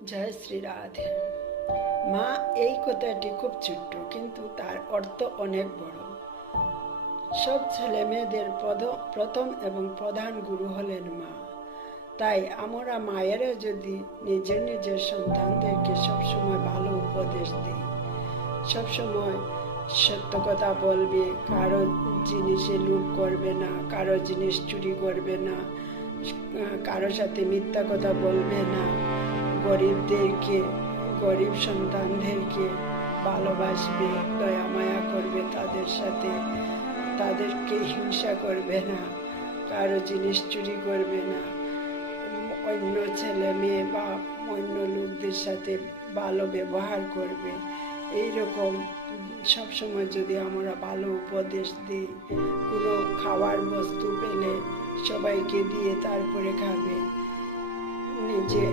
জয় শ্রী রাধে। মা এই কথাটি খুব ছোট্ট, কিন্তু তার অর্থ অনেক বড়। সব ছেলে মেয়েদের প্রথম এবং প্রধান গুরু হলেন মা। তাই আমরা মায়েরা যদি নিজের সন্তানদেরকে সবসময় ভালো উপদেশ দিই, সবসময় সত্য কথা বলবে, কারো জিনিসে লোভ করবে না, কারো জিনিস চুরি করবে না, কারো সাথে মিথ্যা কথা বলবে না, গরিব সন্তানদেরকে ভালোবাসবে, দয়া মায়া করবে তাদের সাথে, তাদেরকে হিংসা করবে না, কারো জিনিস চুরি করবে না, অন্য ছেলে মেয়ে বা অন্য লোকদের সাথে ভালো ব্যবহার করবে। এইরকম সবসময় যদি আমরা ভালো উপদেশ দিই, কোনো খাওয়ার বস্তু পেলে সবাইকে দিয়ে তারপরে খাবে, নিজে